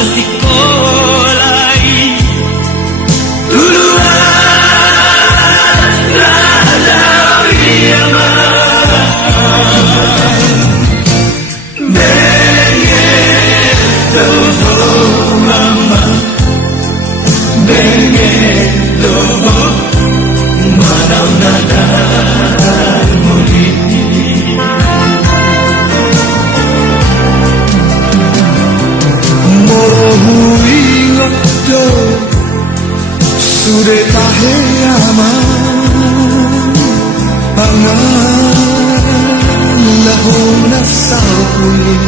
bersekolai duluan dari begitu mama begitu marau nada muli mohui ngokdo sudah tahe aman pangan lahona saukuin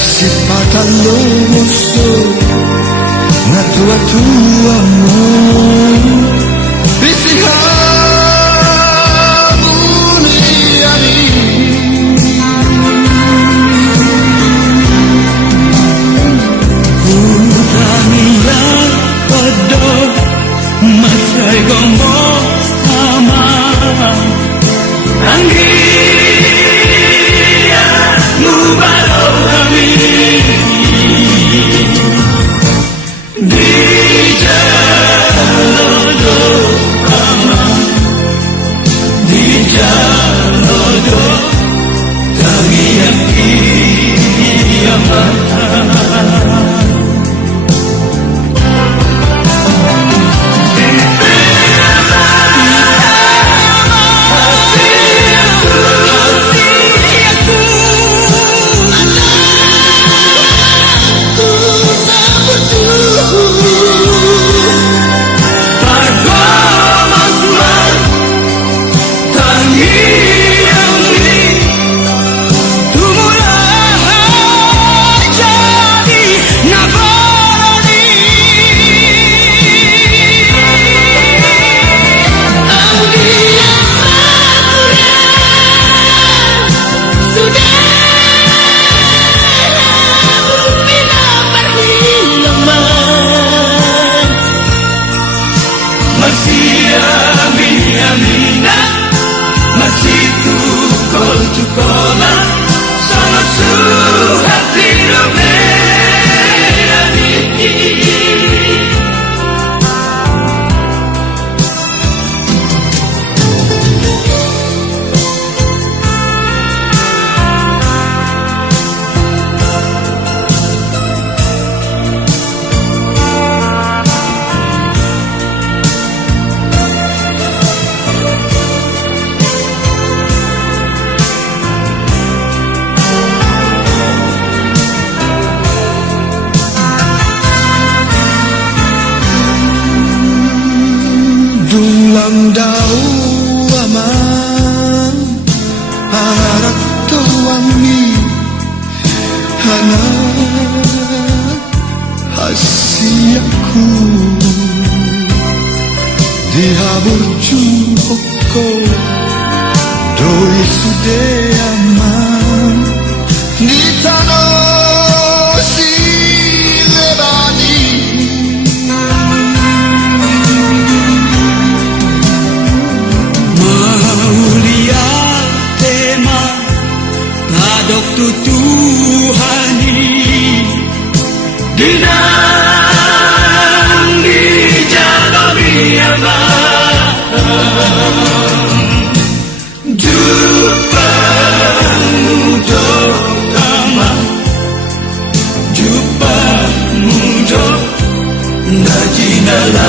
sipatan lo musto na tua-tua mo Matay gombo sama Anggia mubaro kami di jalodo ama di jalodo tangi yang kiamat Tukola sangat suhati romerani Dulang daw aman harap tuangi anak hasiaku dihabur jumoko doi sude aman di tanah Tuhani dinang di jalan jumpa mudo kama jumpa mudo najinalami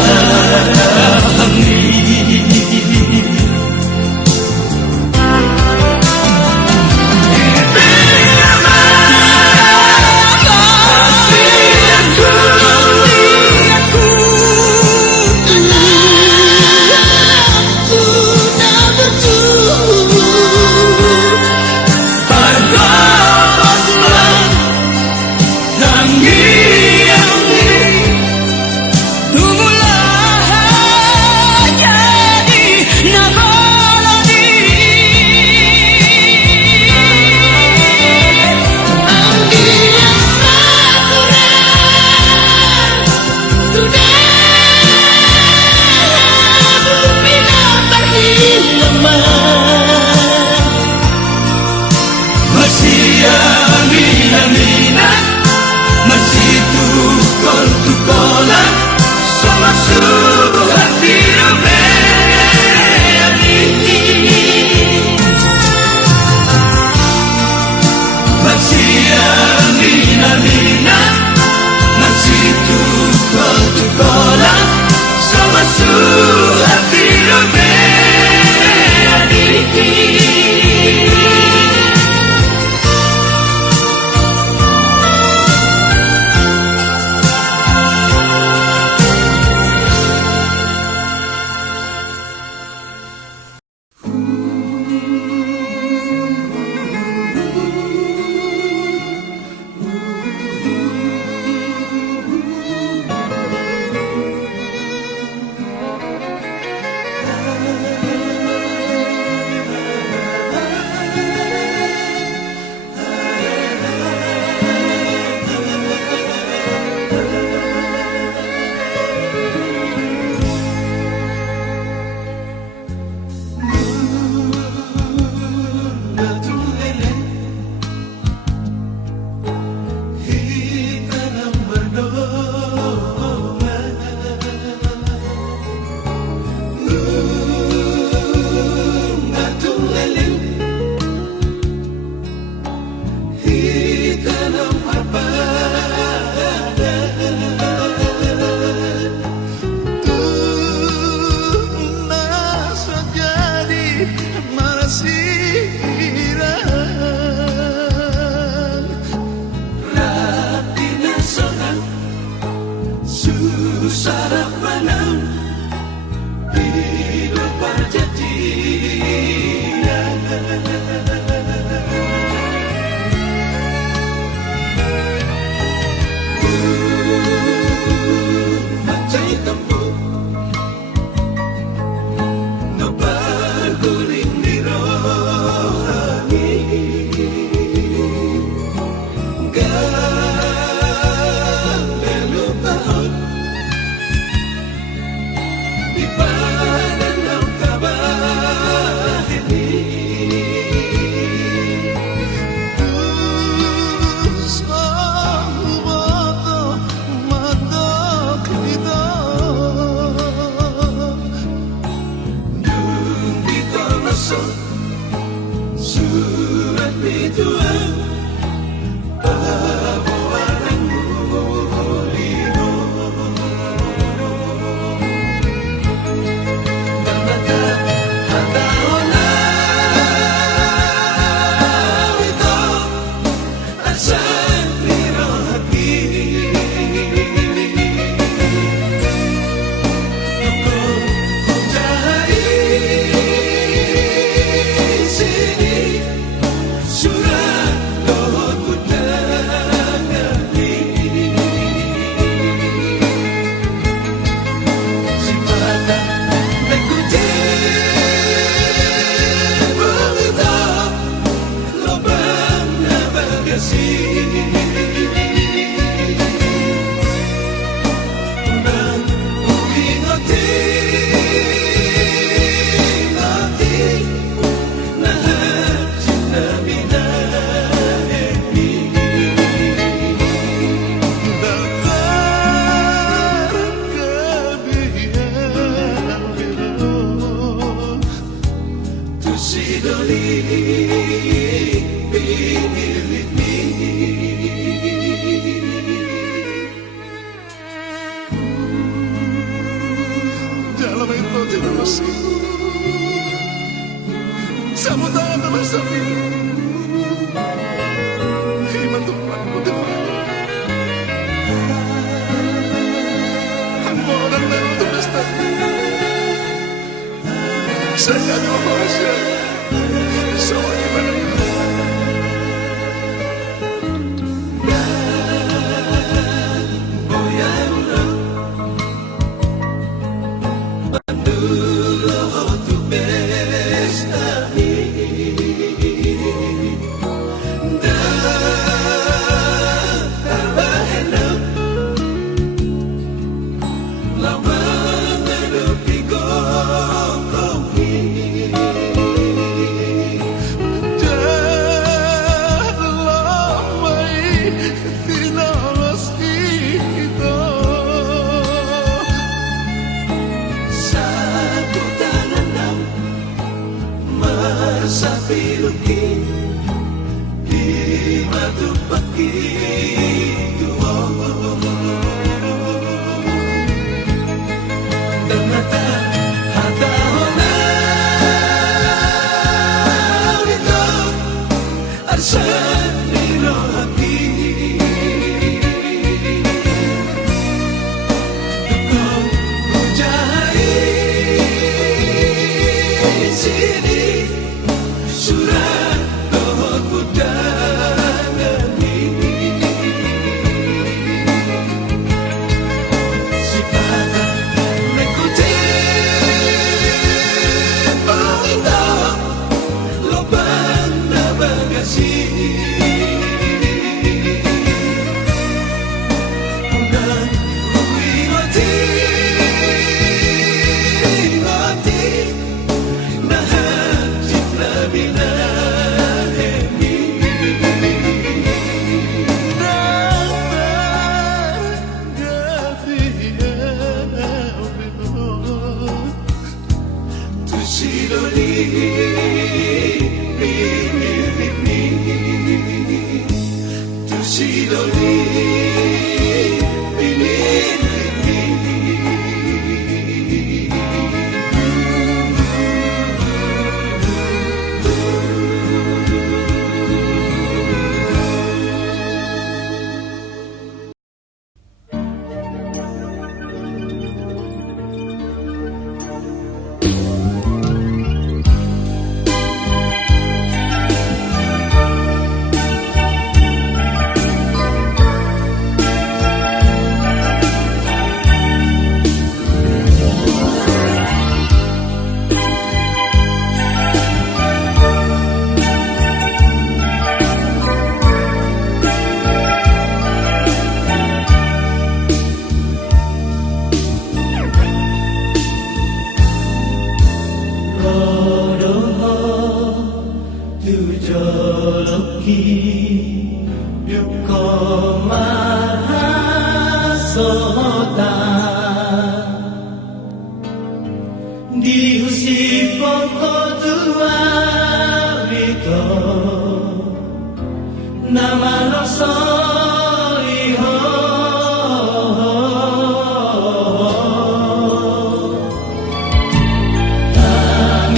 nama lo soliho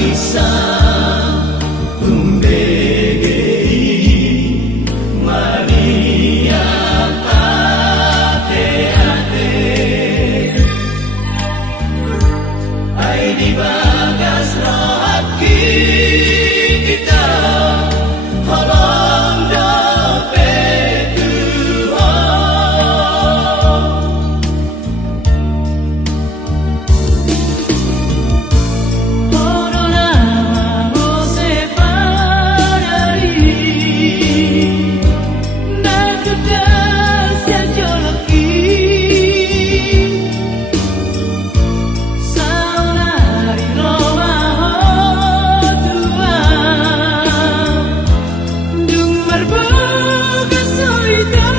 tangisan umbegei Maria ate-ate ay di bagas lahat kita Holong dompet Tuhan Corona mau separari Nak kedas ya joloki Saunari Roma Tuhan Dung merbuka solidar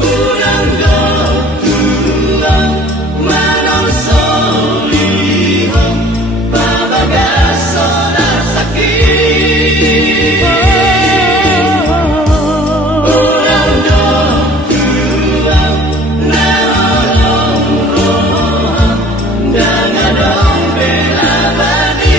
Urang Tuhan manong soliho babagas sonar sakit Urang Tuhan naholong rohan dangadong bela bani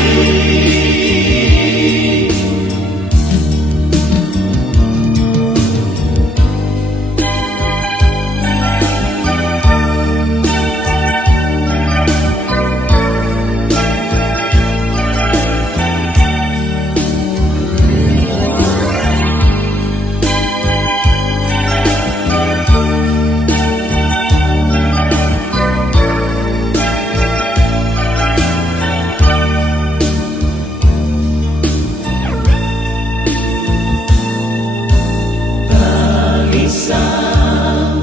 Tangisan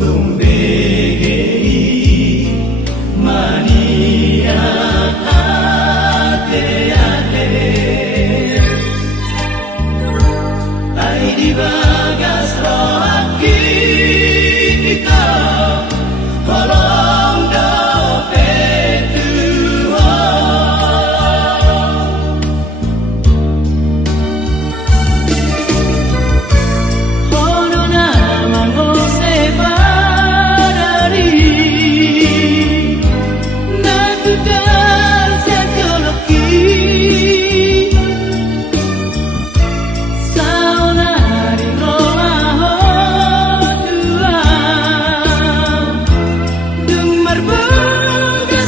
umbegei Mania ate-ate ay di bagas rohat kita Holong dompet Tuhan Hono nama mo separari Natudas ya joloki Saunari Roma Tuhan Dung merbuka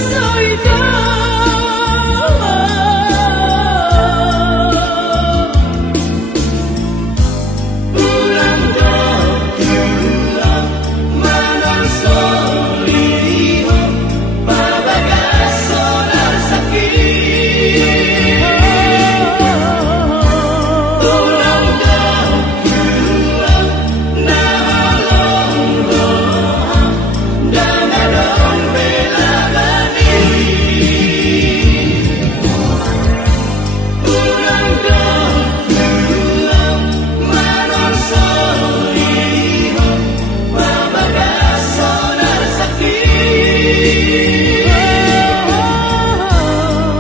Urang Tuhan manong soliho babagas sonar sakit Urang Tuhan naholong rohan dangadong bela bani Urang Tuhan manong soliho babagas sonar sakit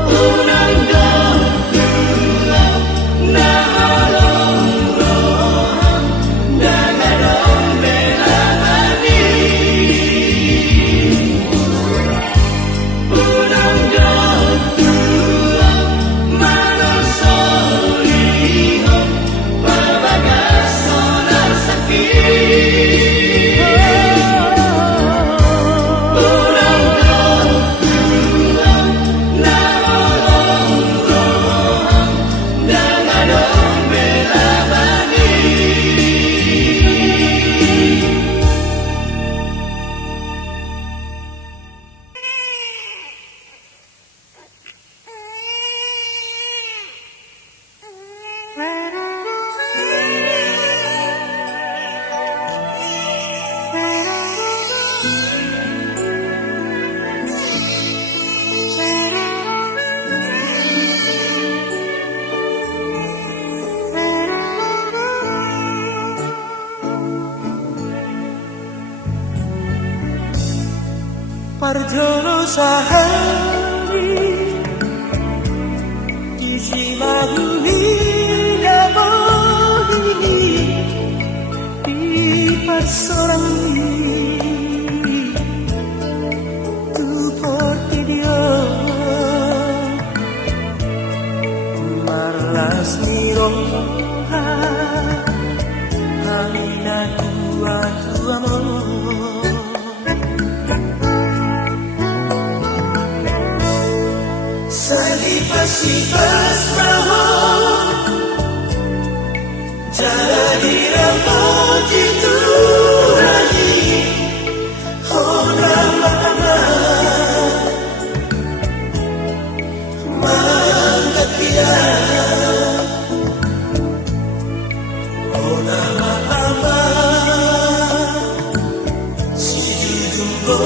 Urang Tuhan naholong rohan dangadong bela bani Urang Tuhan manong soliho babagas sonar sakit Urang Tuhan naholong rohan dangadong bela bani Parjono sahari Isimahu hingga bodi di persorangan tu porti Dios marlas miroha hamina tua tu amor salipas mahal jadi rambut itu lagi oh nama manggatia oh nama si jumbo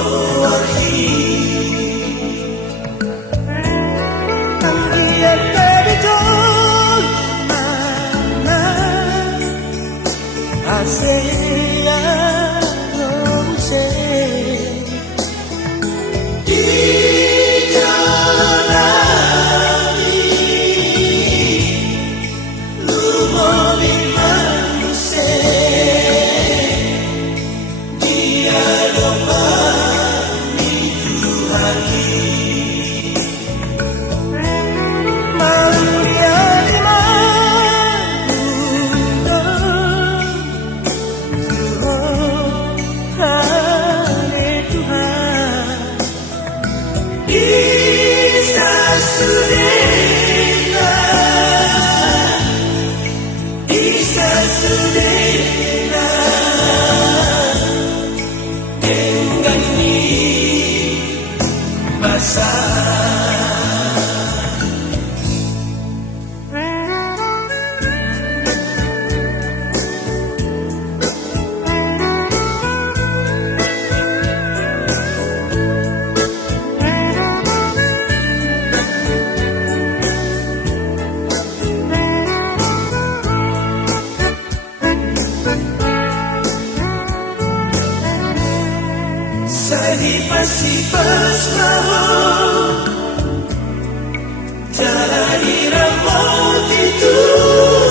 Salipas mahal jadi rambut itu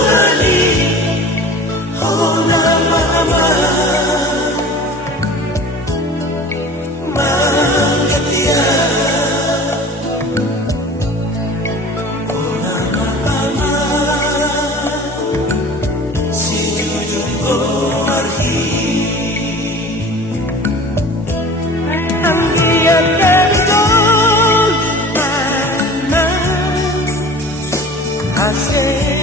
lagi oh nama manggatia oh nama si jumbo arhi I say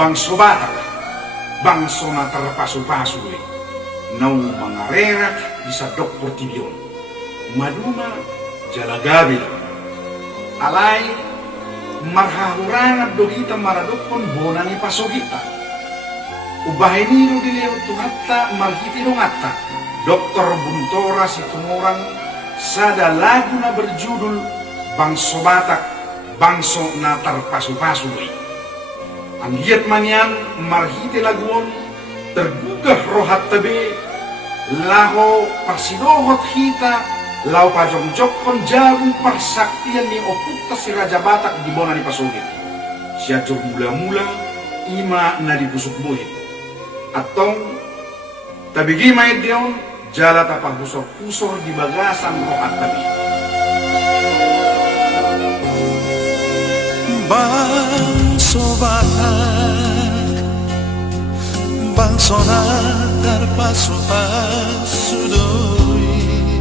bangso batak, bangso na terpasu-pasu nau mangarerak di sa Dr. Tibion maduna jalagabil alay marhahurangat dogita maradokon bonani pasogita ubaheniro dileo tuhatta marhitinungatta Dr. Buntora si tumurang sada lagu na berjudul Bangso Batak, Bangso na terpasu-pasu ang giat manyan marhiti laguon tergugah rohat tabe laho pasidohot hita lau pajongjokon jagung persaktian ni opukta si Raja Batak di bona ni pasugit siajur mula-mula ima na dibusuk buhit atong tabigi maid dion jala tapahusor-usor di bagasan rohat tabe Bangso Batak, bangso na terpasu-pasu doi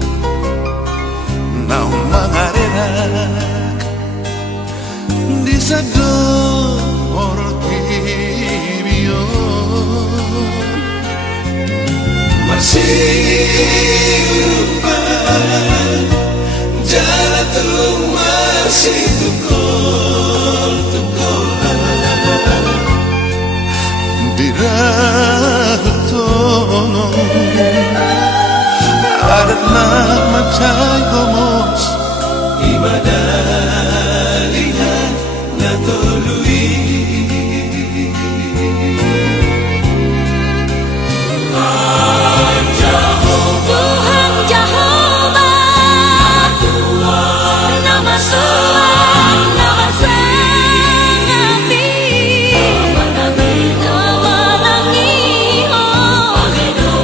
nau mangarerak di sador Tibion masih lupa jatuh masih tukol diratono ada nama cai homos imadalihan na tolui Tuhan Jehovah, nama Tuhan, nama Sangapi, nama Nangiho,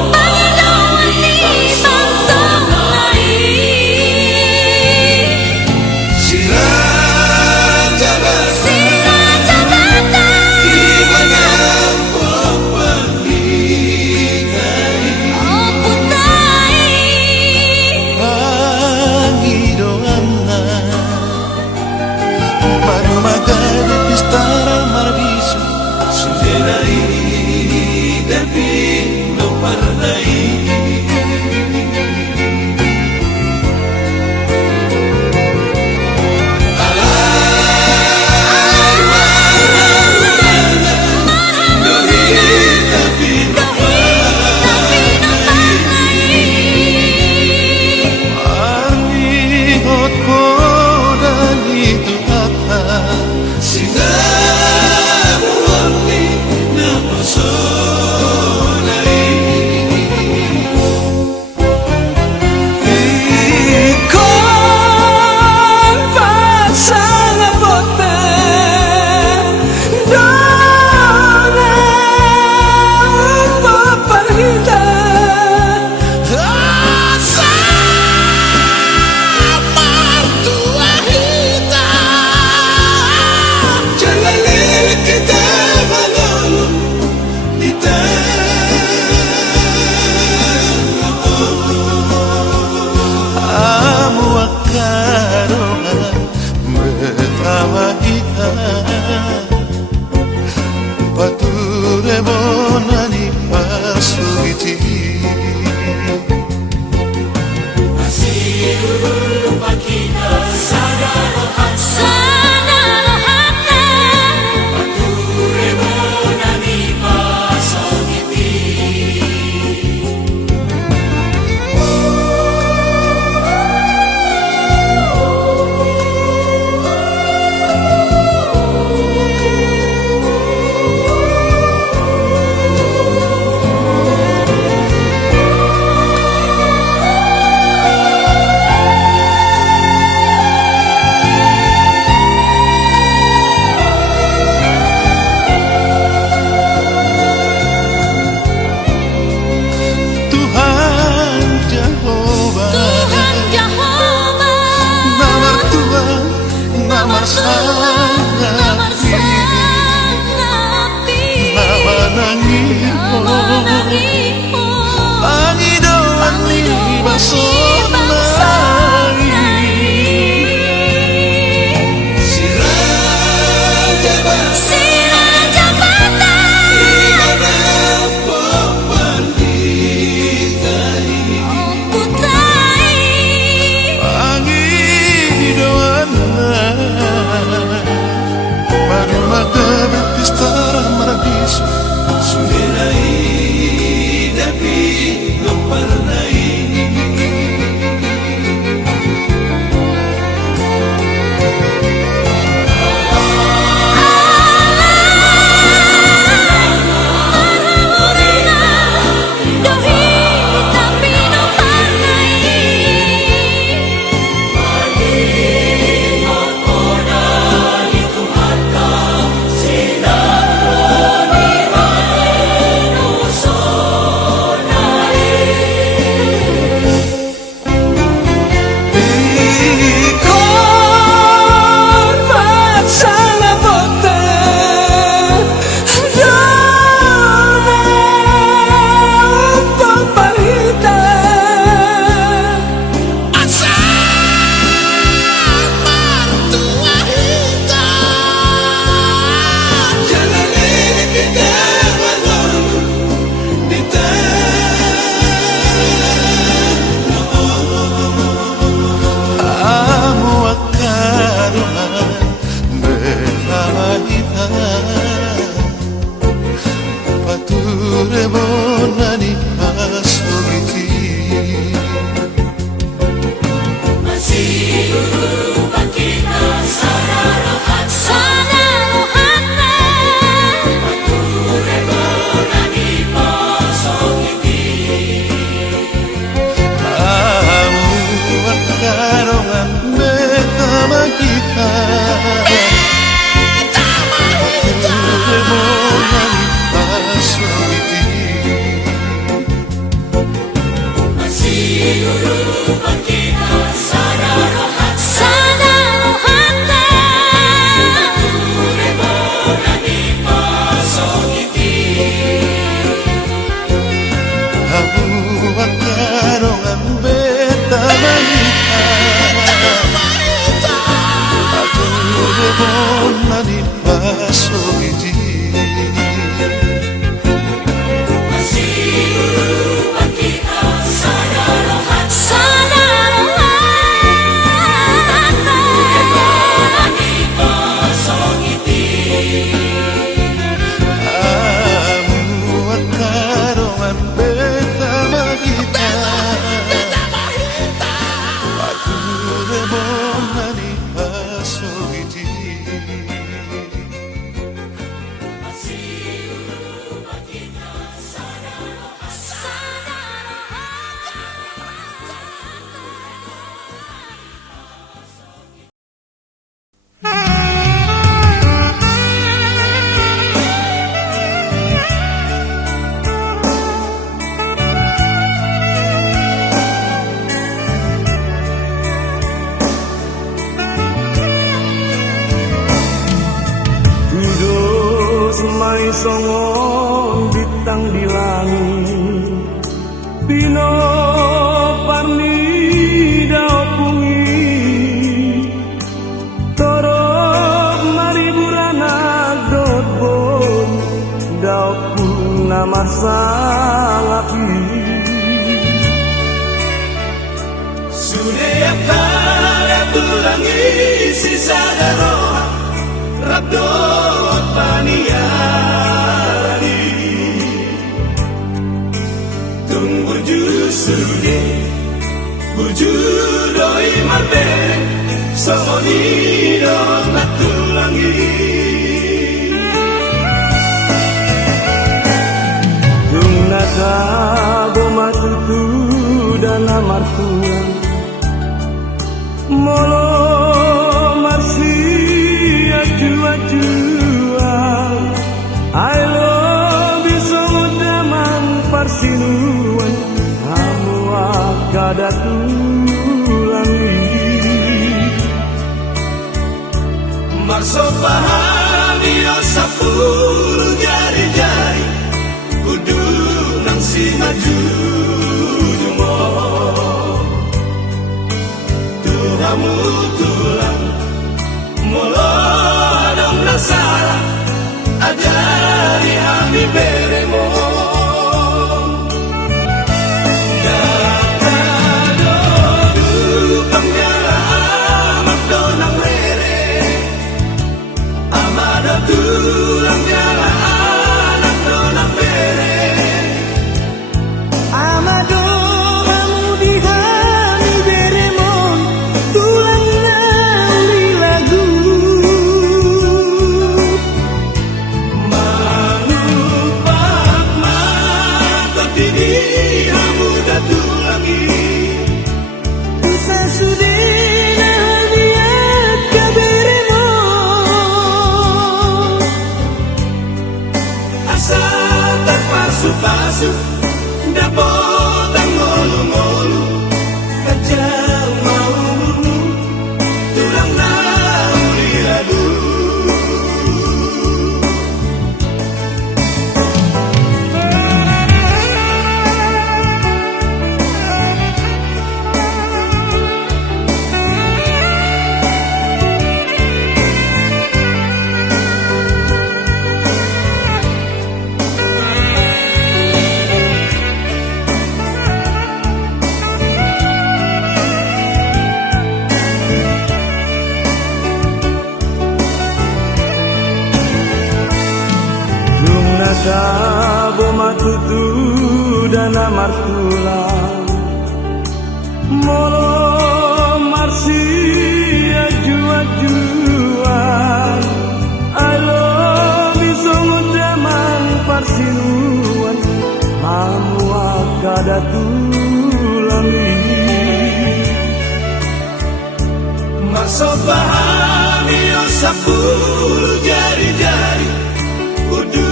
Panginoon ni bangsa lain. si Raja Batak imanang pagpalikai Oh putai, Pangidoanna Marumagada pistara marabiso Sunderai Dapi no parnai Arnihot ko dalito ata sinabuhan ni napasolay Ikon pasalabote Dona paparhita Asa martuahita Jalalil kita malolo Dita Amu akarohan Betawa ita Pature bonani pasugiti sana lohata, Tuhan Jehovah Tuhan Jehovah, Namar Tuhan Namar Tuhan, nama Sangapi Sangapi, Nama Nangiho nama Nangiho, Pangidoan ni bangso lain Si Raja Batak si Raja Batak. Mai songon bintang di langit Pino parni daupungi Torok mariburana dotbon Daupun nama salapi Sudah kala tulangi sisa daroha Rabdot paniari Tunggu justru Bujudoi marbe Soni dong natulangi Tung nada boma tutu dan amartuan Molo marsi jual I love you so damang parsinuan Hamu akada tulangi Marso pahami o sapuluh jari-jari Kudu nang si maju jumo Tuhamu tulang Molo dong nasara Ajari hami beremo Dakado Dupang nyala amat donang rere Amada tulang nyala anak donang bere Amado kamu di hami beremon Tulang nauli lagu Manupak mata tini hamu datulangi Bisa sudena lihat kaberemon Asa terpasu-pasu Dapotang ngolu-ngolu Kajang mau Tulang nauli lalu Boma tutu dan amartulang Molo marsia jua-juan Alo bisongo daman parsinuan Hamu akada tulangi Maso pahami o sapuluh jari-jari Kudu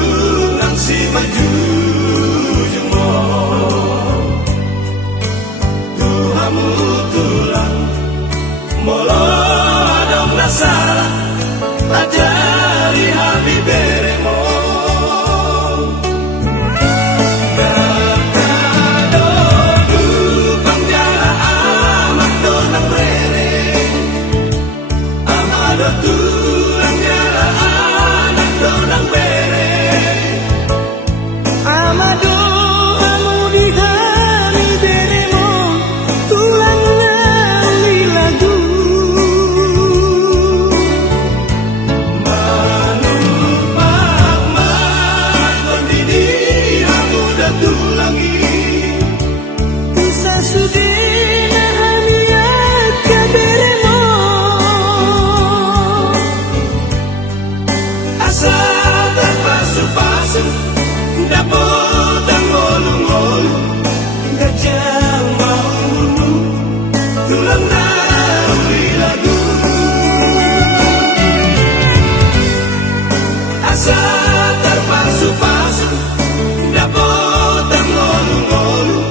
nang si maju jumo sudina hania kaderemo asa terpasu-pasu dapot ang ngolong-ngolong gajah mau tulang na uli lagu asa terpasu-pasu dapot ang ngolong-ngolong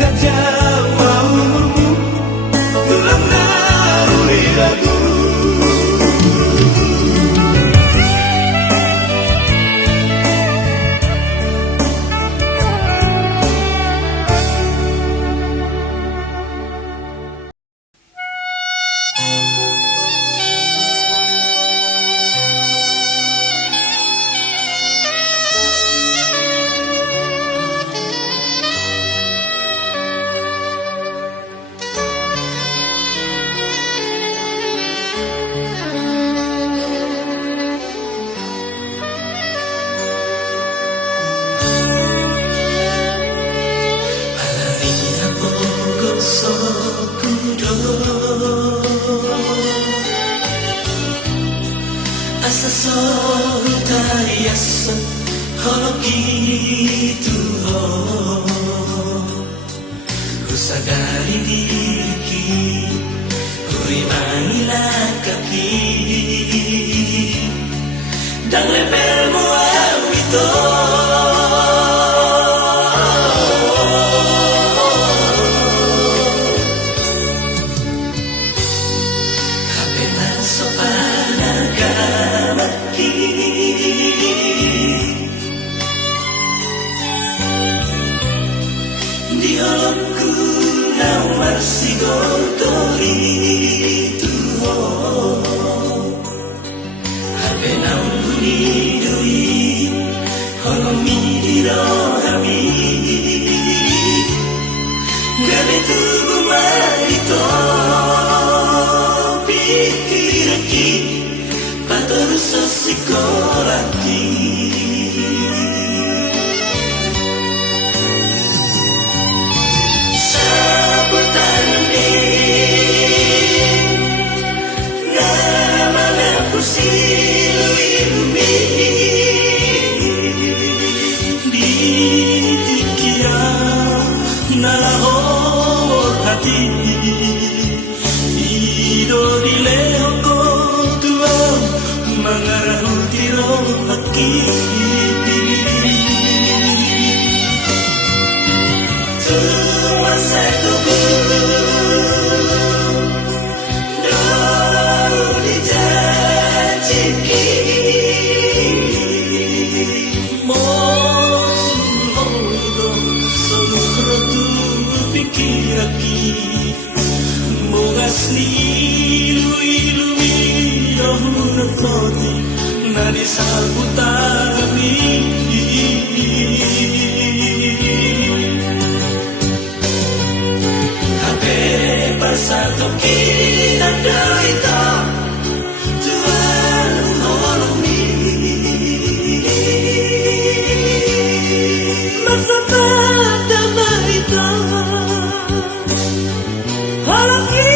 gajah mau tulang na uli lagu Asa solitarias hologitu Kusadari diriku Hurimangila kaki Dan lepelmu awito Diolongku nawar si gotori tuho Habe nampuni dui holomi dirohami Gabe tubu marito pikiraki Patoru sosikoraki Nadi sabutami Habe pasado kinanda ito Tuhan holomi Masa patama ito Hologi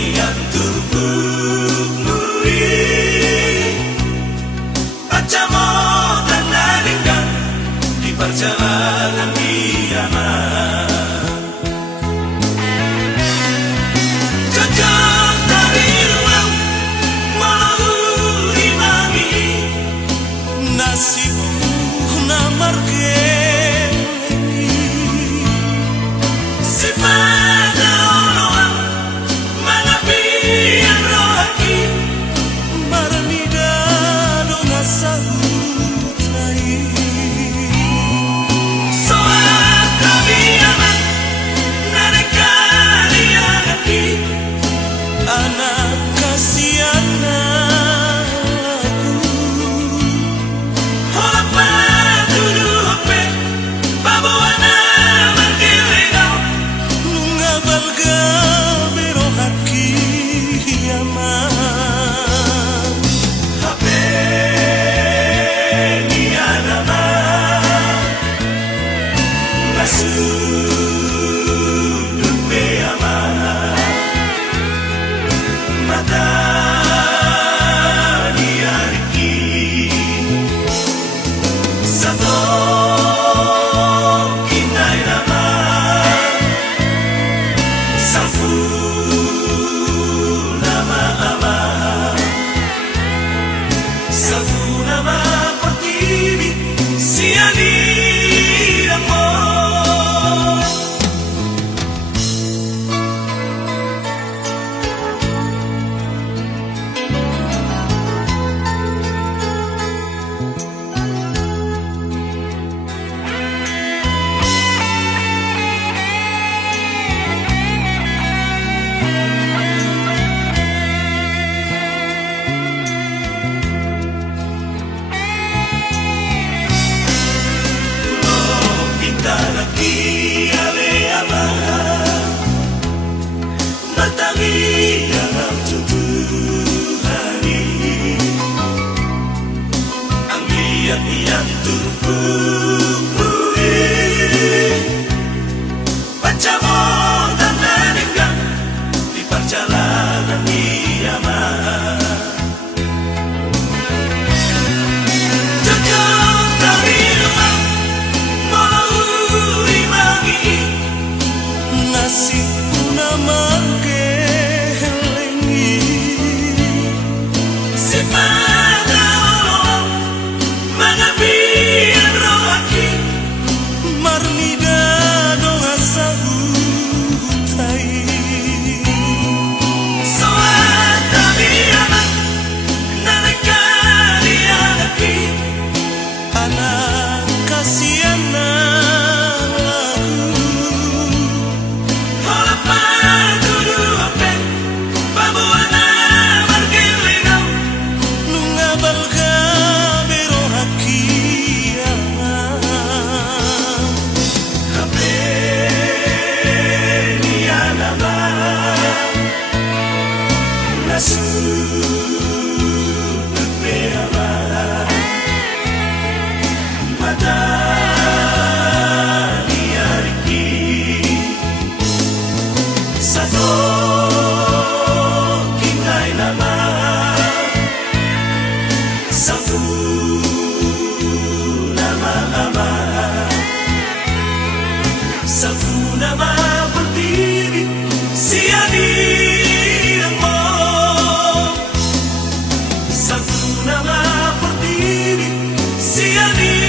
Niat tubuhmu nama, satu nama aman, satu nama berdiri sianirmu, satu nama berdiri sianirmu.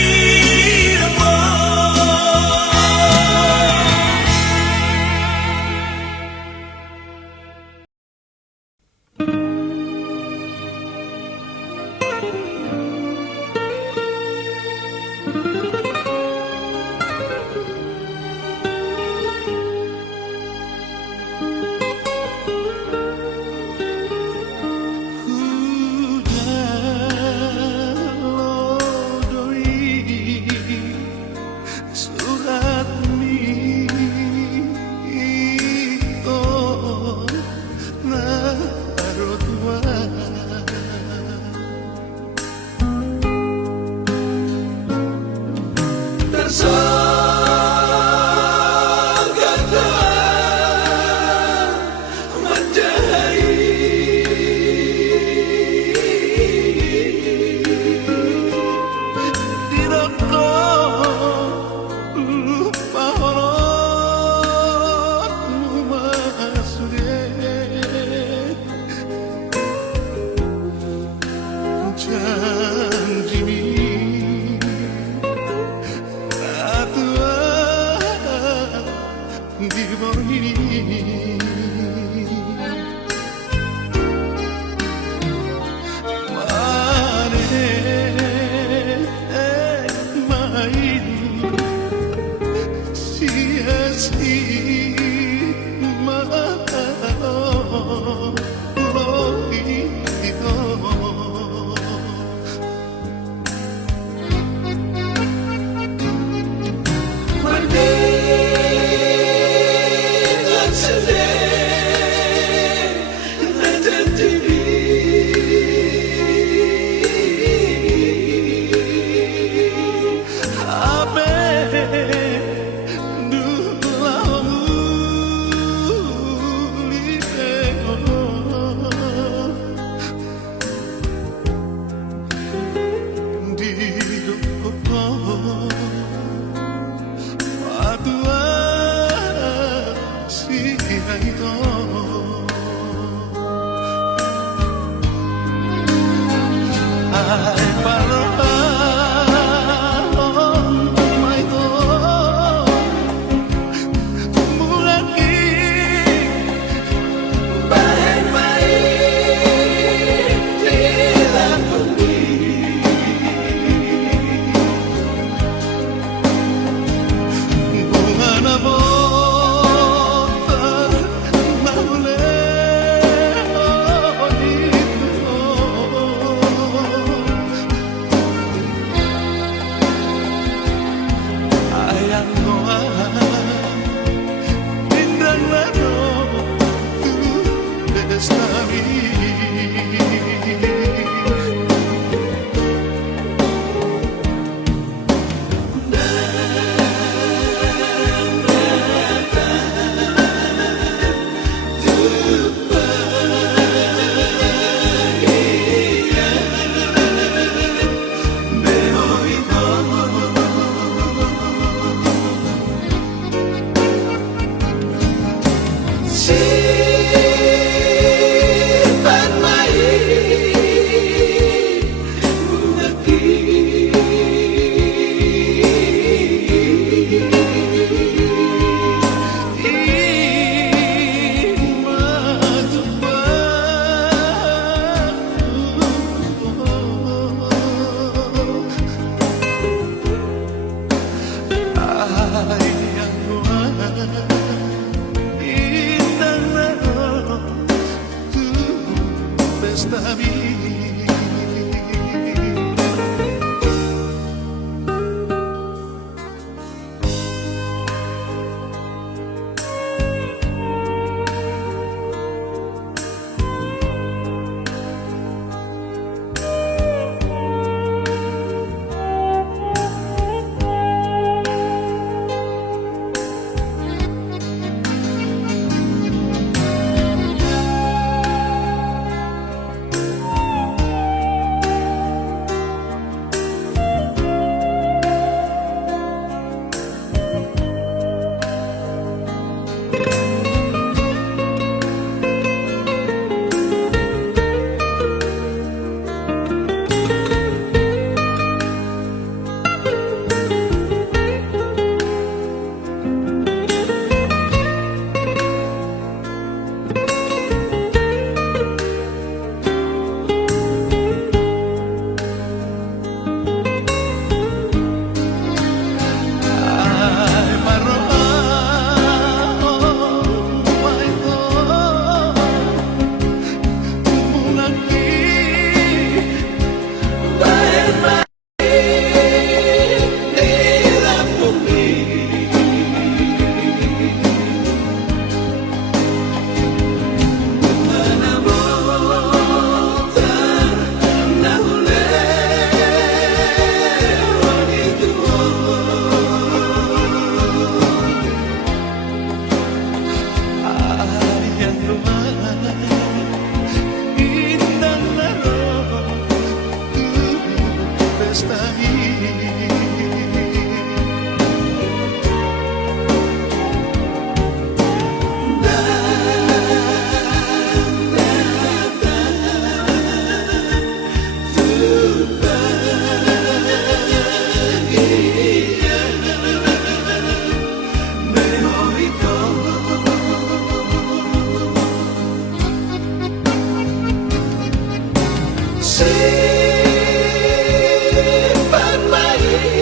simpan baik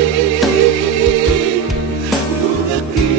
hati.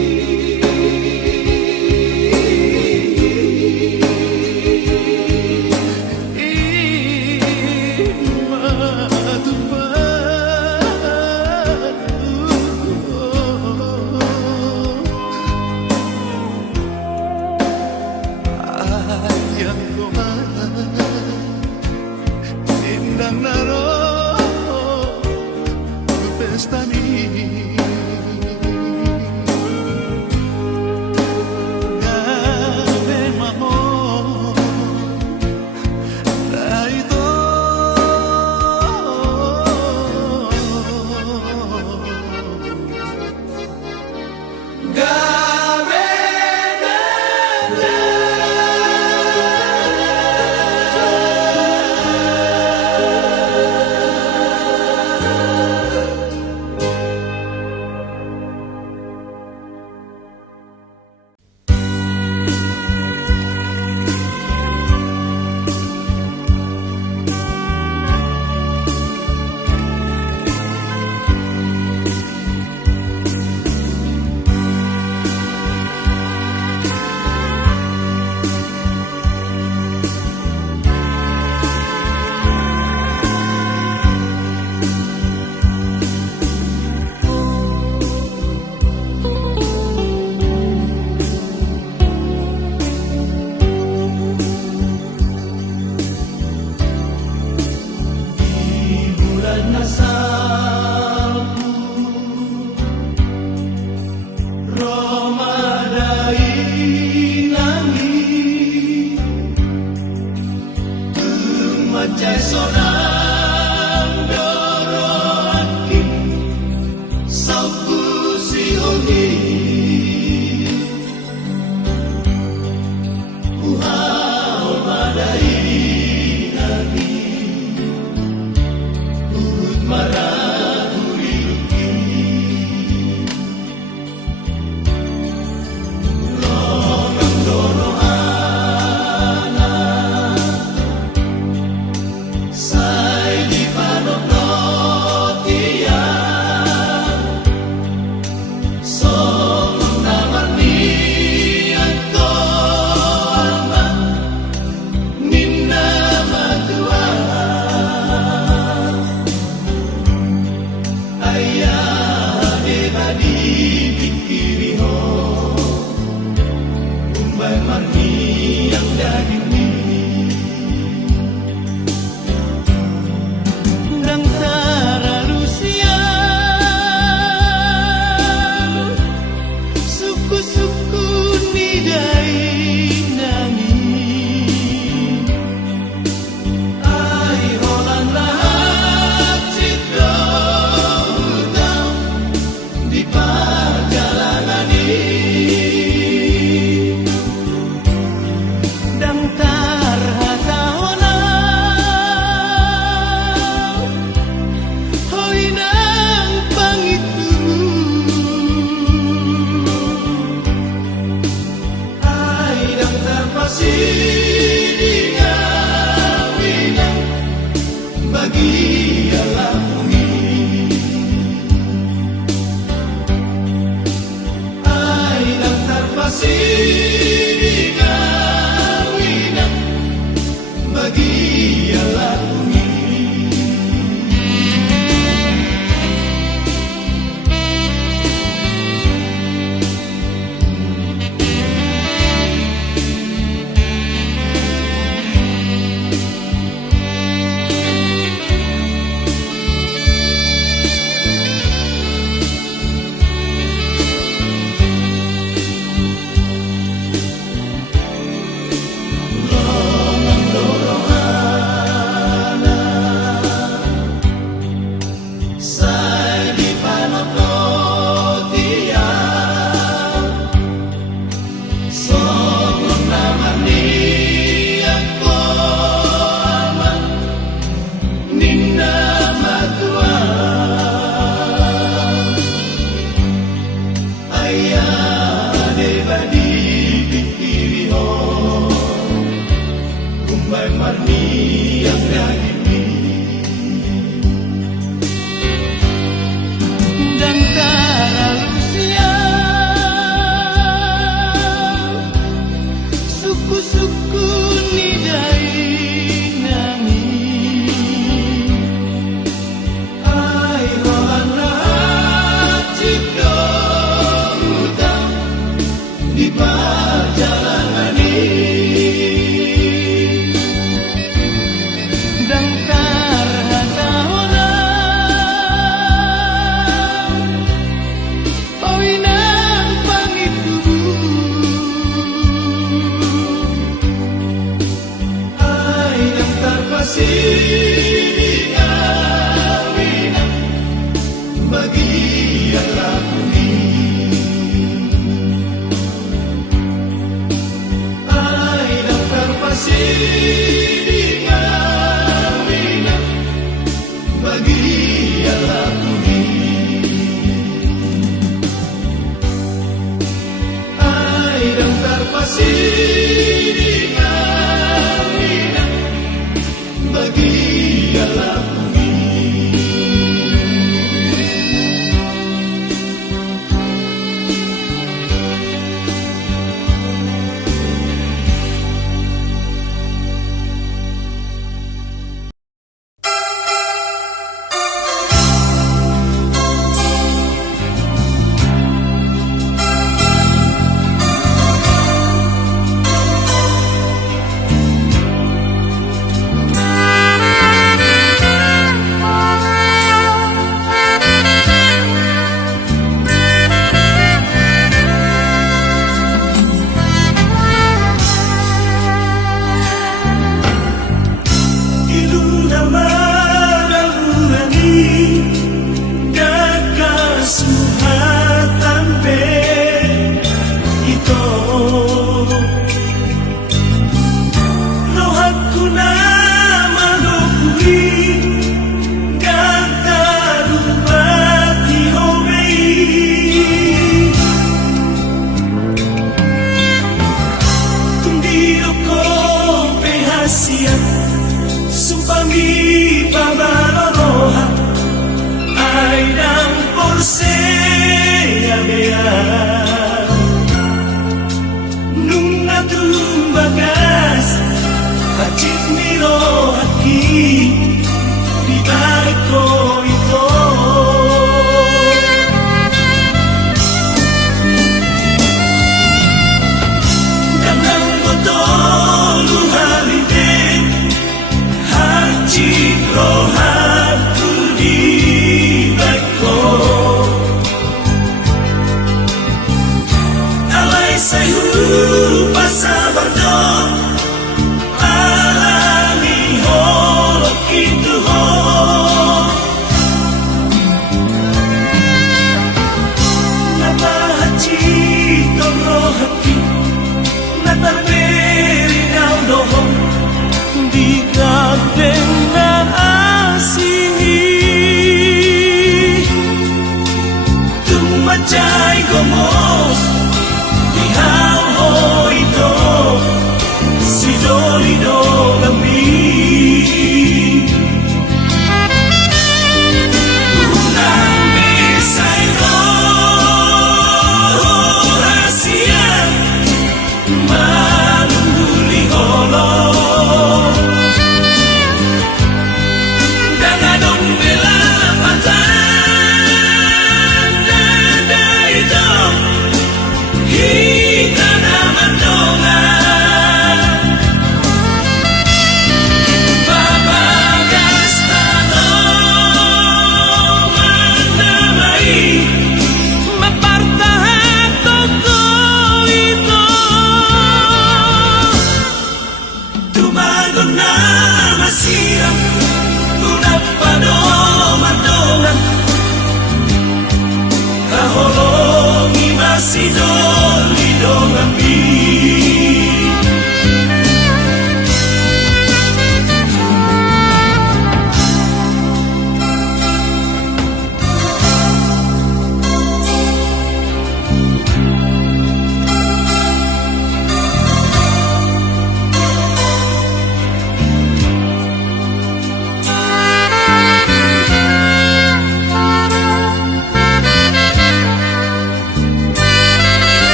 terpasinawinan bagi yang lakuni ay dan terpasinawinan bagi yang lakuni ay dan terpasinawinan bagi yang lakuni Sayu pasabardo alami ho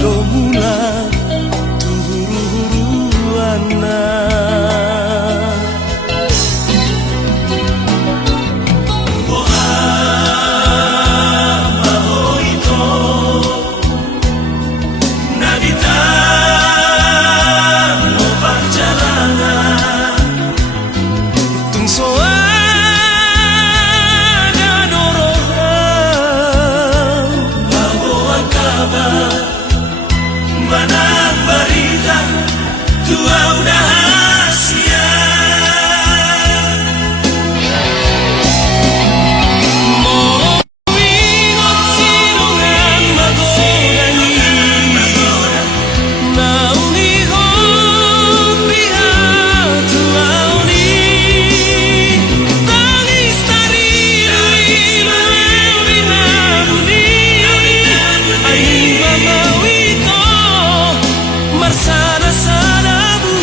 do mula tuhuru-huruana. Manang berita tua udah hasia Mau ingat sirungan magodani Nauni hobi hatu auni Tangis tariru ilu binabuni Ay mama wito Marsana sana bu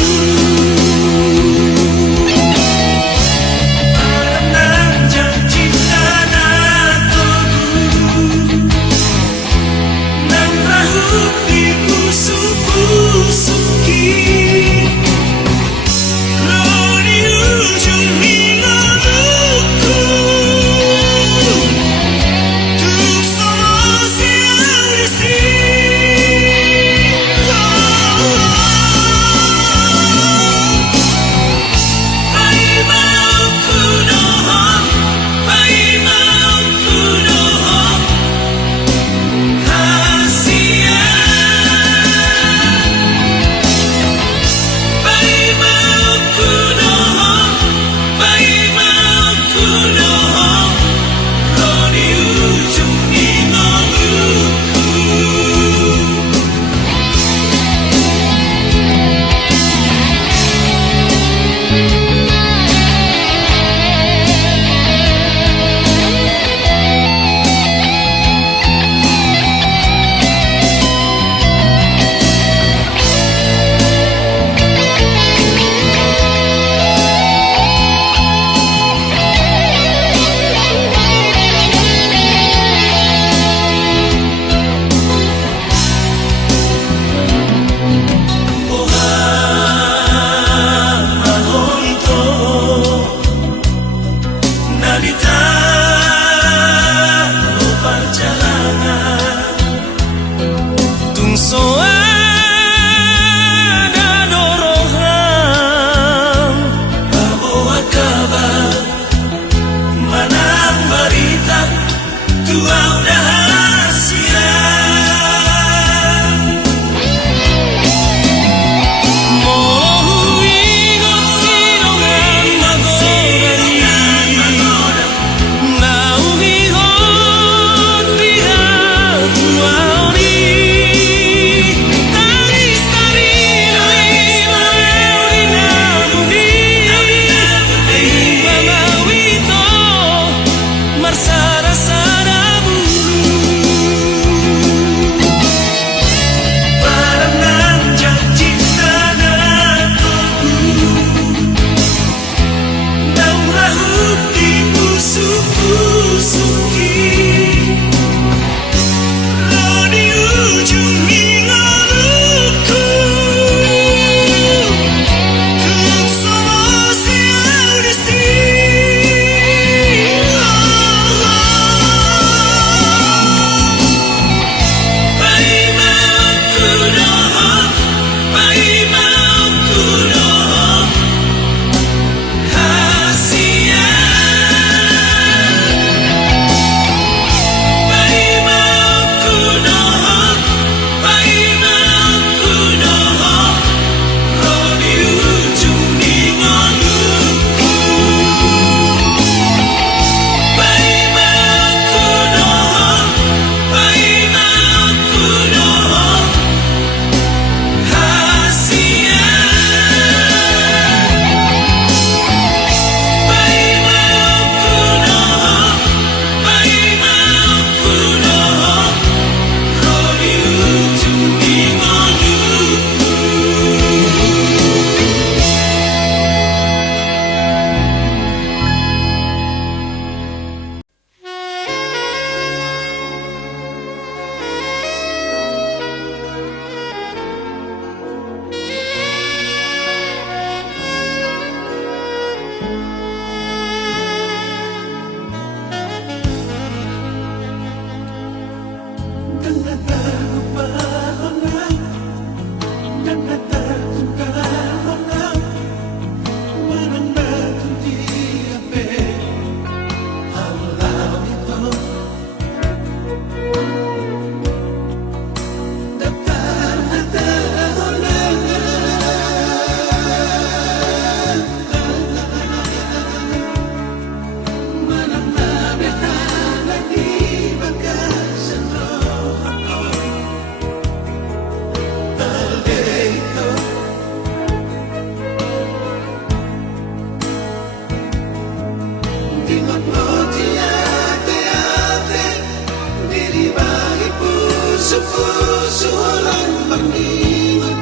susulan berningat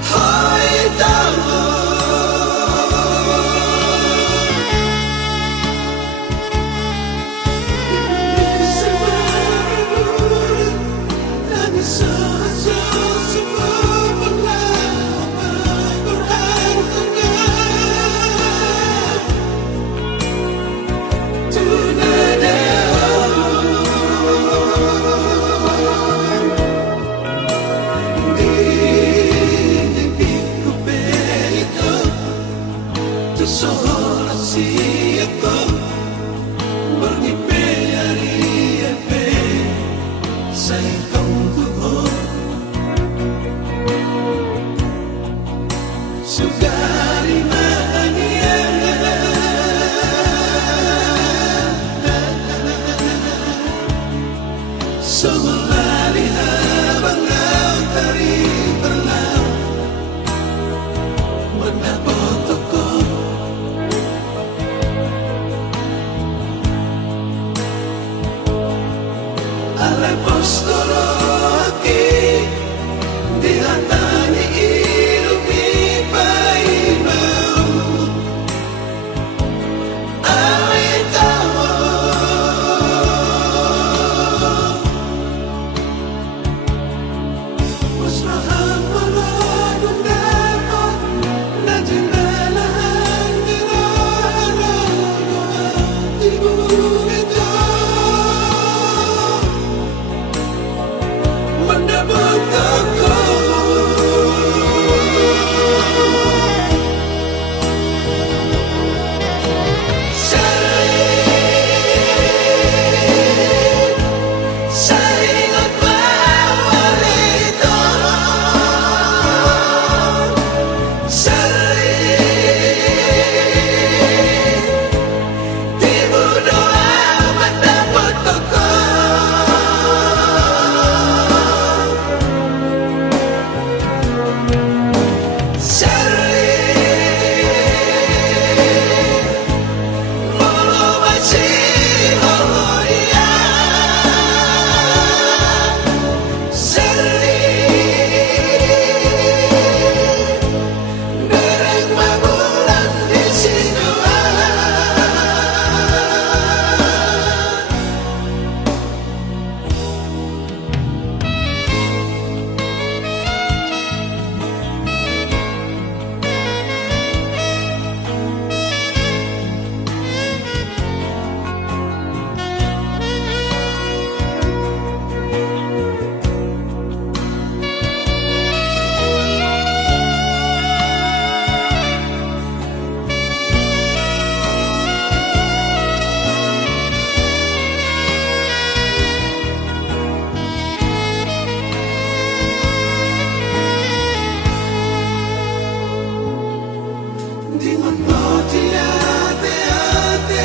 Hai tangan Sohora siapa bernipe hari epe saya kau sugari mania semelali abang tari berlau mendapat toko Ale postoro aki dihatani ilupi paimau Ale tawa Wasrahan maladun dapat najinalahan nirara Tiburu ito mendapat aku saringot mawarito tibu doa mendapat aku di menoti ate-ate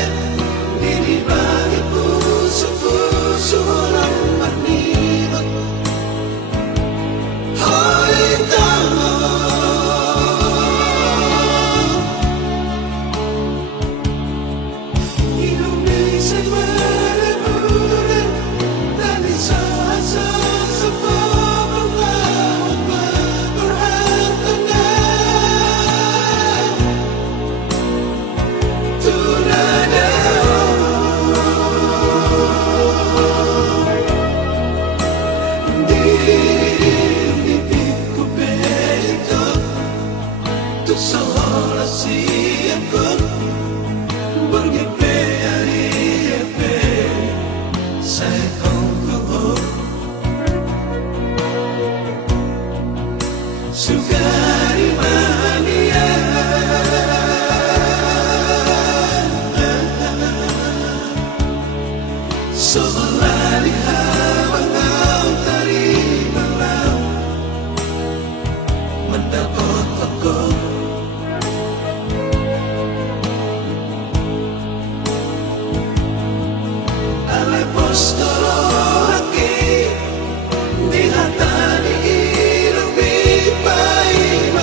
diri bagi puso-puso lang bernibat Hai tangan Indonesia meleburan dari sasa sebab berhartanya Sohora siapa bernipe hari epe saya kau sugari mania semelali abang tari berlau mendapat aku Ale postoro aki dihatani ilupi paimau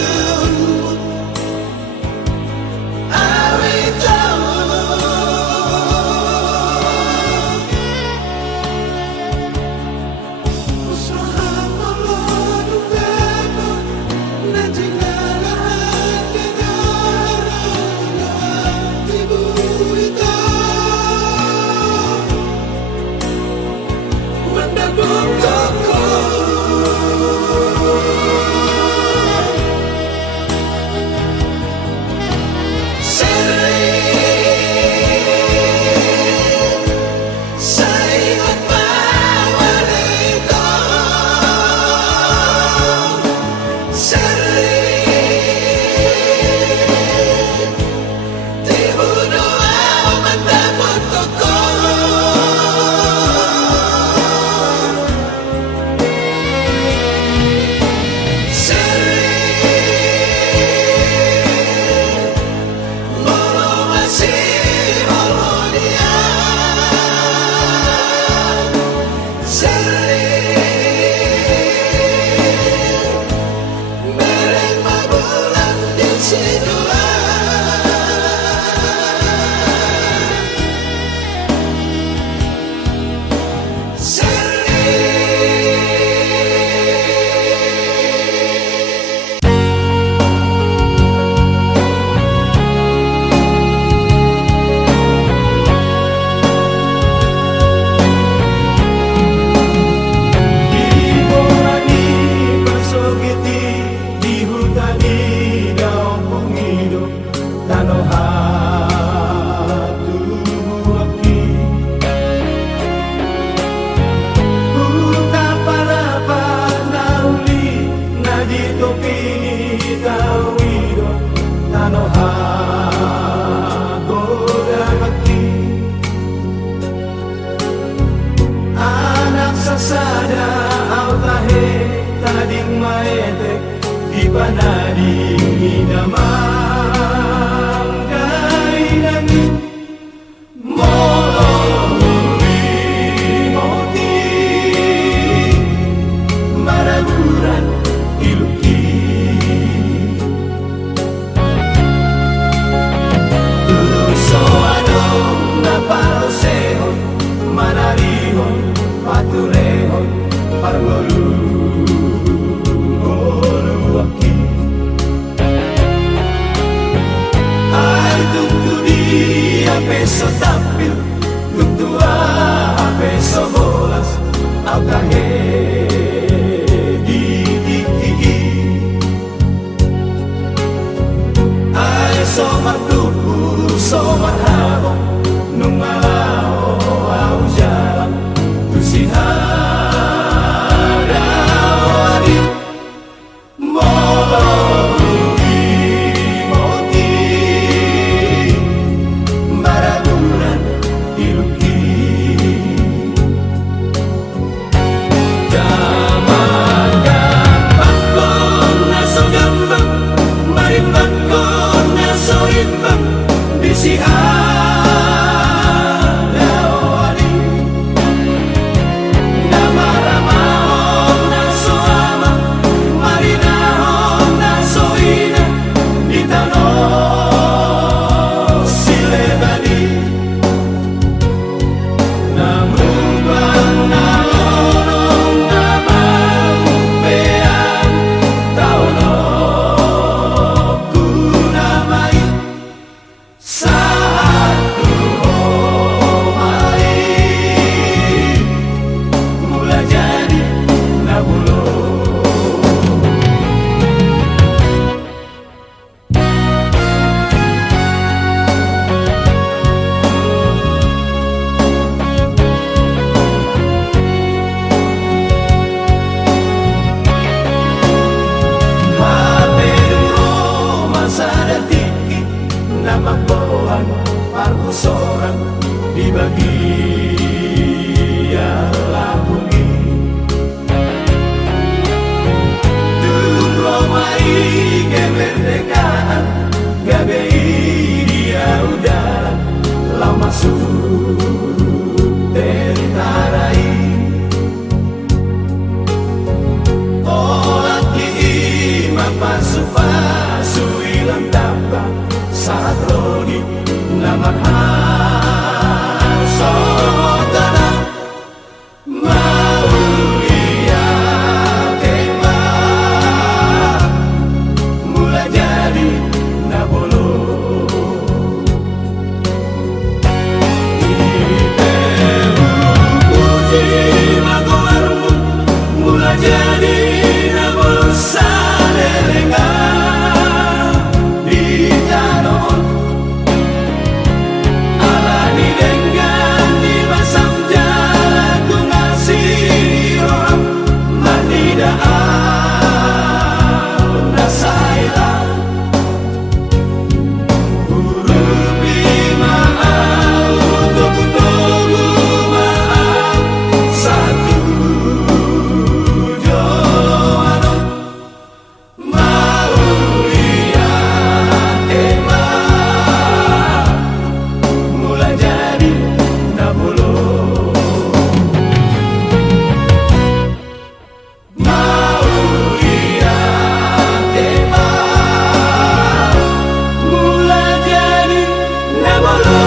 maete di panading inamang kainan moti maraguran iluki Soanong napalosehon manarihon paturehon pargoluaki ay tugtudi apeso tapil tugtua apeso bolas au kahe gigi ay somartuku somarhabong nung malao au jalan tusihara moti maraguran iluki gamang-gamang ko naso gambang marimbang ko naso imbang bisihara wali namaramahon naso ama marinahon naso ina itanos silebani namubang nalorong namampean taonok kunamay satu homai mula jadi nabulo Mapeduro masa detik nama bohan parku sorang di bagian labungi Dulur romai kemerdekaan gabei dia udara lama tentarai olat gigi mapasu-pasu ilang tapa saat rodi namarhan sodana maulia tema mula jadi nabolo puji magoarmu mula jadi nabolo salelenga di tanon alani dengan di basam jalan ku ngasih orang manidaan nasailah urupi maaf tuku maaf satu joloanon mau lihat emang mula jadi nabulo mau lihat emang mula jadi nabulo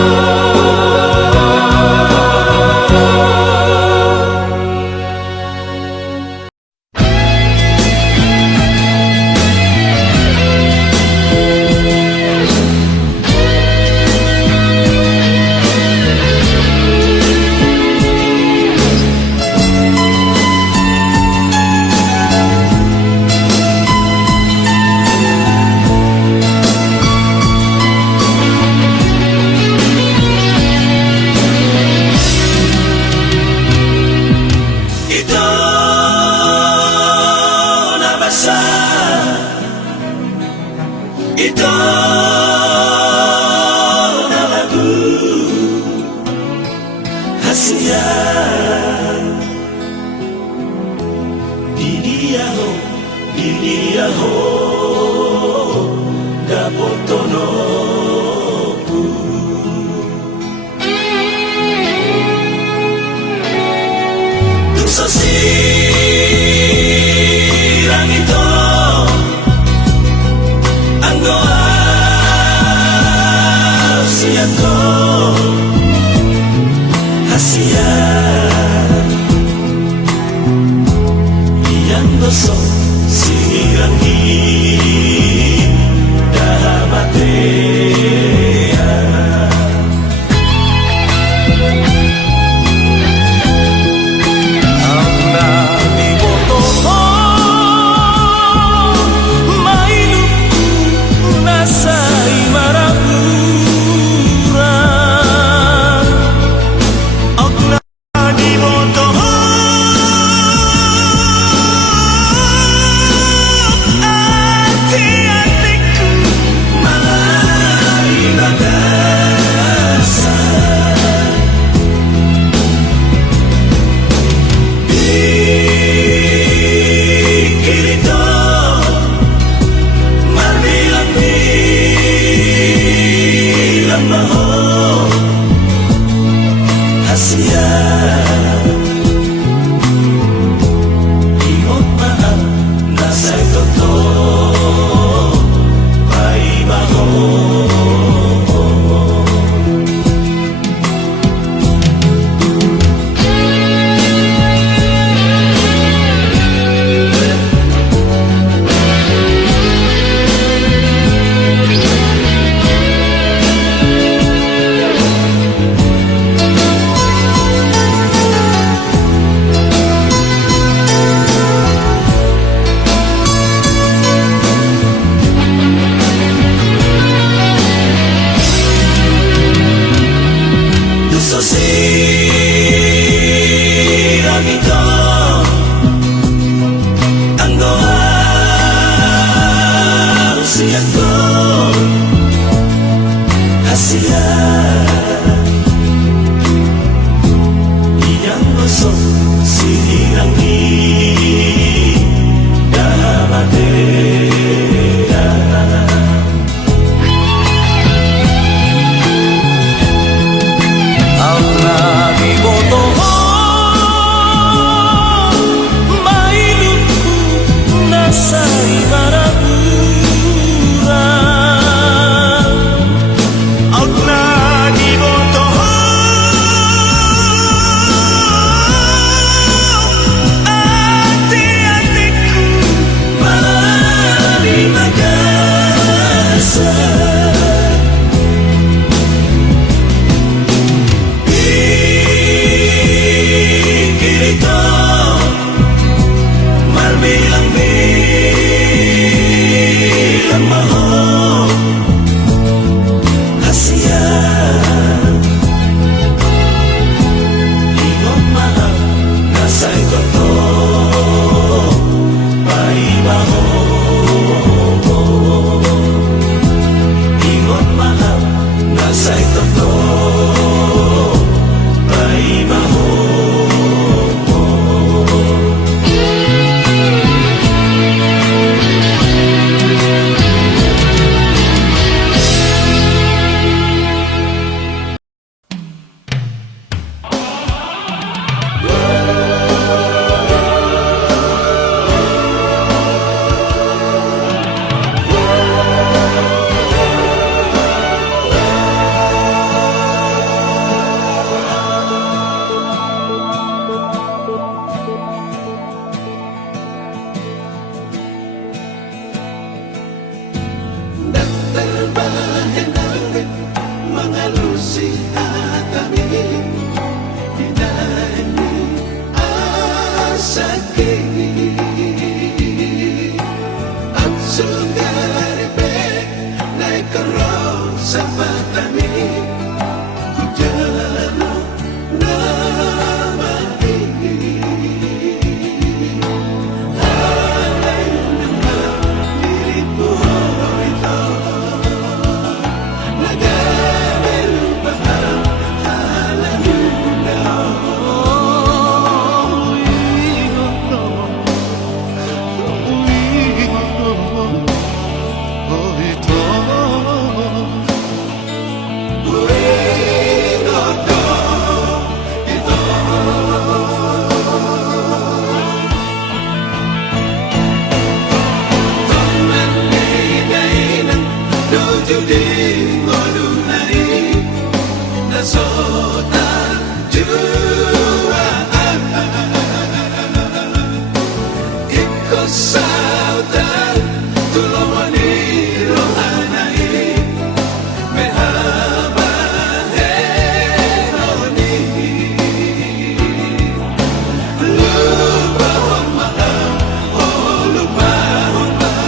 Ito nabasa Ito na lagu hasilnya di dia ho Iyaho dapotono sosirang ito ang doa siya ko hasia iyang doso sirang dahamatea ang nabiboto ko may lupo nasa imaraburan ang nabiboto ko ati-atiku malay bagasan Ikirito marbilang-bilang maho hasia ingot maang nasa'y totoo ay maho sosirang ito ang doa siya ko hasia iyang gusto sinirang dahamatea ang nabiboto ko may lupo nasa imaraburan ang nabiboto ko ati-atiku malay bagasan Ikirito marbilang-bilang maho hasia ingot mahal nasa'y totoo ay maho ingot mahal nasa'y totoo ay maho Nagtarbahan namin mga lusiha kami dinali asaki at sugaribe na ikaroon sa patami kujalo na mati alay naman dirit mo ito nagamil bahang alam na Tujudin Molunai Nasota Juaan Iko sautan Tulomani rohanai Mehaba henoni Lupa honmaha Oh lupa honmaha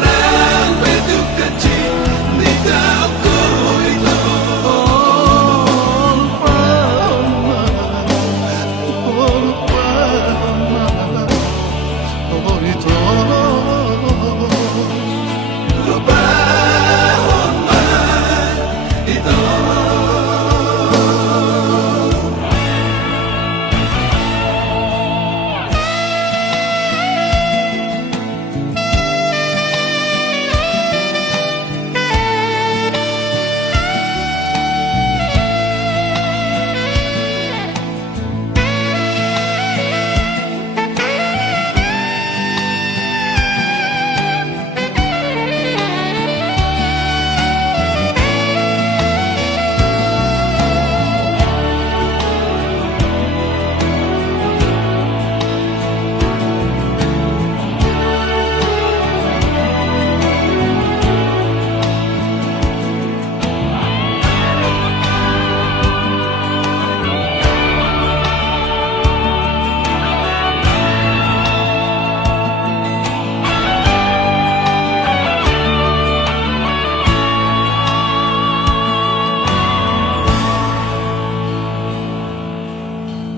Nang betuk kecil Di tauku itu Lupa honmaha itu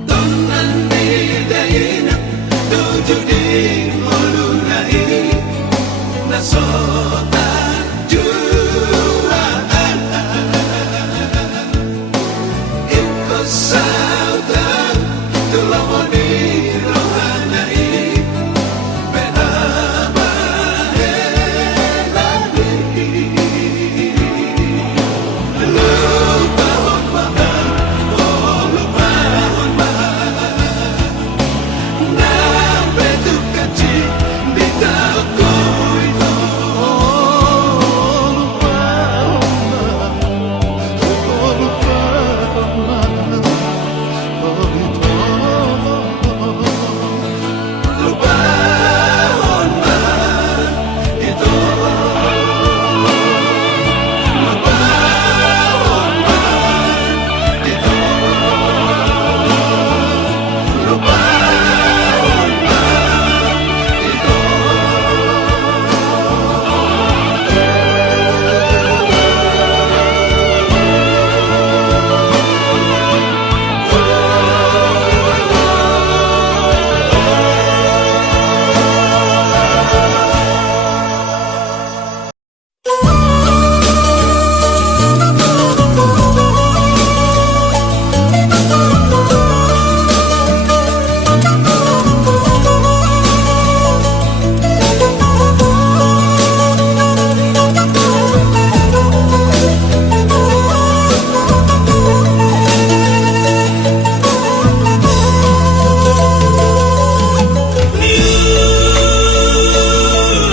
Tunan bidayina Tujudin Molunai Nasota Juaan Iko sautan Tulomoni rohanai Mehaba henani Lupa honmaha Oh lupa honmaha Nang betuk kecil Di tauku itu Lupa honmaha itu Lupa honmaha itu Lupa honmaha itu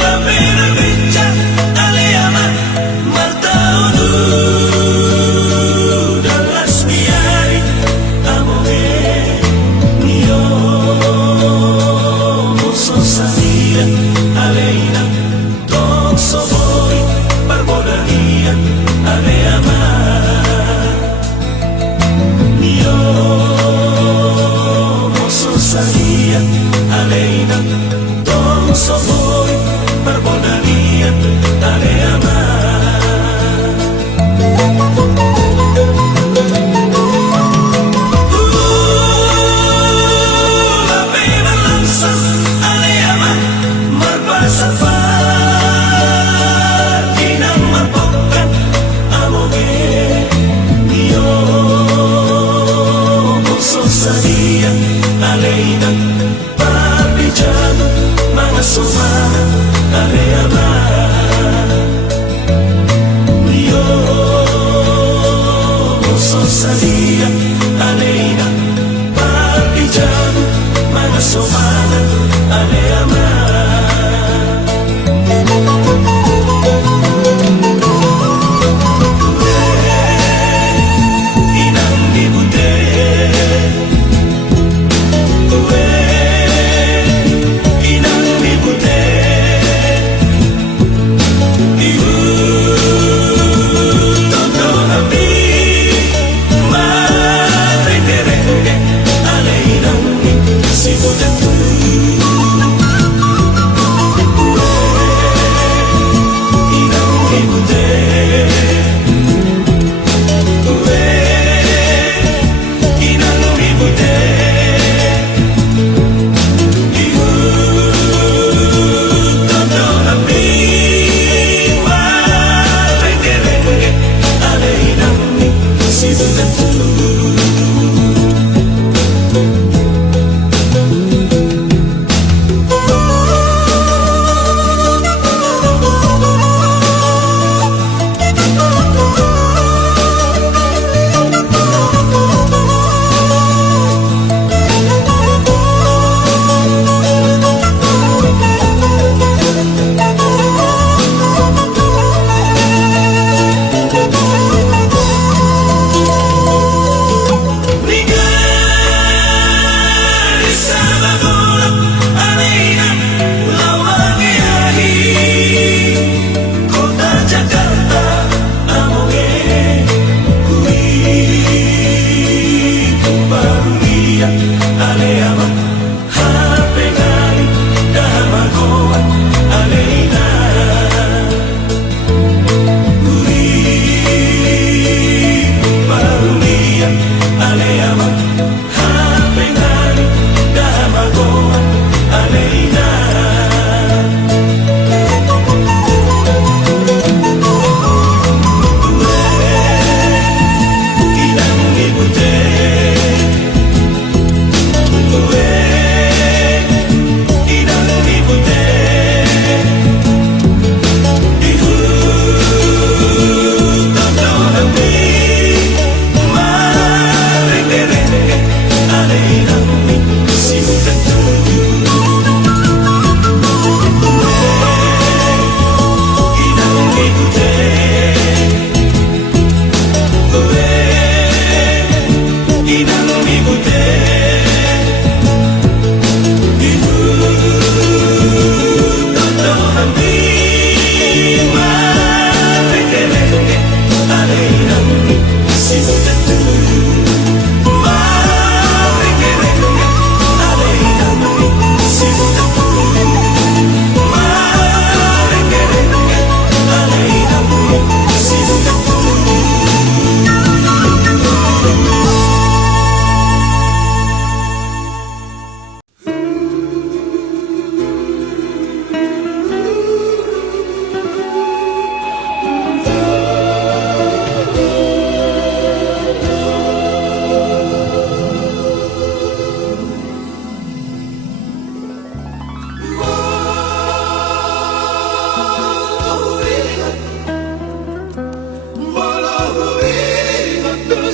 La pena bella alle aman Martaunu Dalas biari Amore Nio Muso salia Aleina Don soboi Barbodaria Ale aman Nio Muso salia Aleina Don soboi Barbodaria Ale aman La pena bella alle aman Martaunu Dalas biari Amore Nio Muso salia Aleina Don soboi Barbodaria Ale aman Nio Muso salia Aleina Don soboi Barbodaria Ale aman La pena lanza alle aman Marbasa Fatina Mapokan Amore Nio Muso salia Aleina Pabijano Mga sumana Ale aman Nio Muso salia Aleina Pabijano Mga sumana Ale aman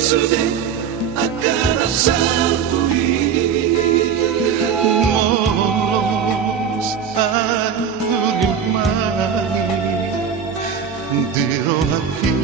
sudah akan Molos adulim mai diro aqui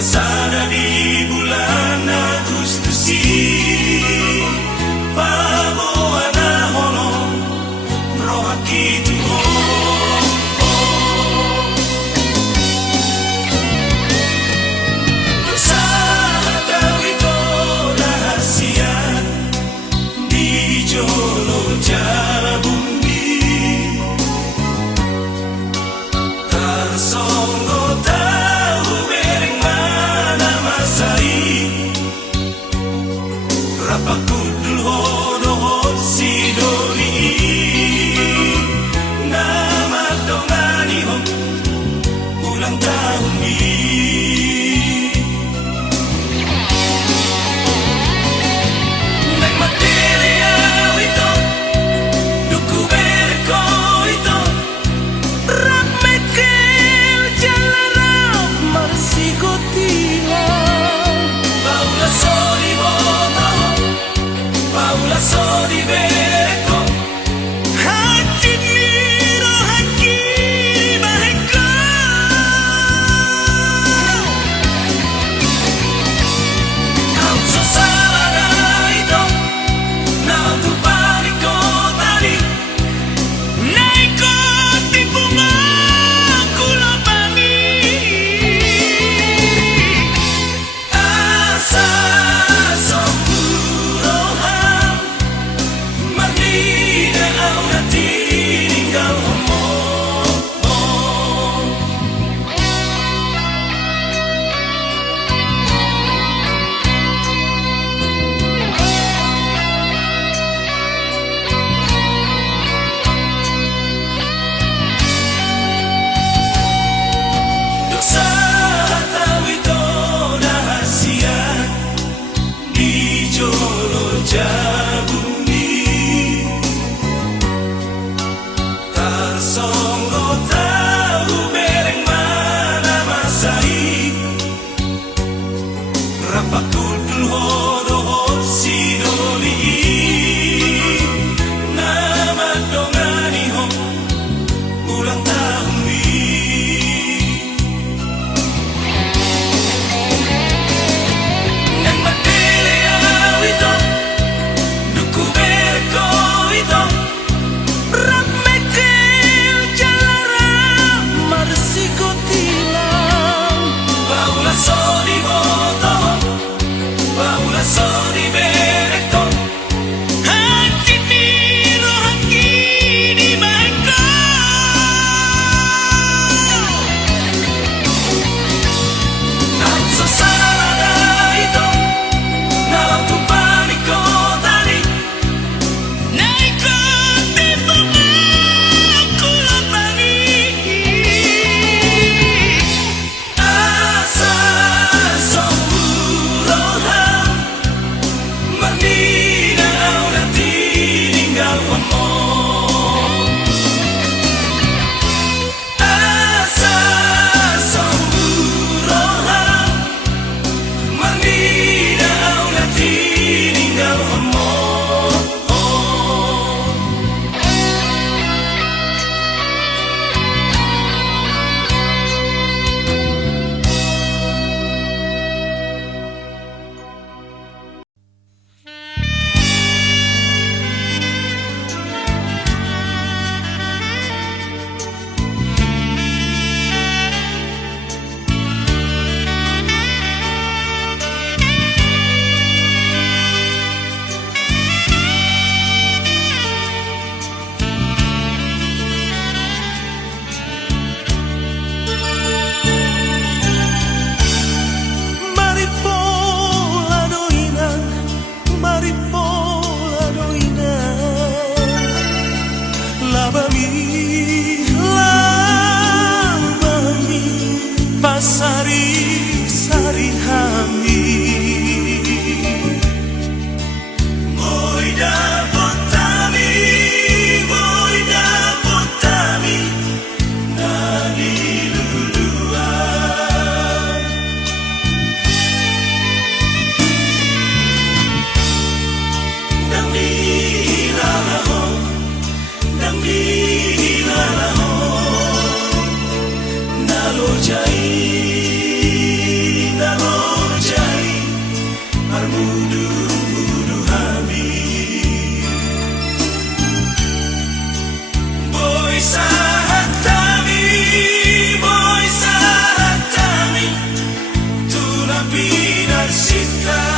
Sana di bulan Agustus Paboana hono rohaki tuho Usaha itu rahasia di jolo jabumbi Tarsongo tahu bereng mana masai Rapakudul hodoh sidoli Nama dongani ho ulang tahun ini Nang materia itu Duku berko itu Ramekel jalara marsikotila Paula soli bono Paula soli berko Hati niro haki baheka Kau sesala itu Nah tu paliko tadi Naiko di bunga kulabani Asa somburohan Marlina au nanti tinggal ngomong Dosa tahu itu rahasia di jolo jabumi Tarsongo tahu bereng mana masai Rapakudul hodoh sidoli Nama dongani ho ulang tahun ini Nang materia itu Duku berko itu Ramekel jalara marsikotila Paula soli boto Paula soli berko Hati niro haki di baheka Nang sesala itu Nalau tu paliko tadi Naiko di bunga kulabani Asa somburohan binar cinta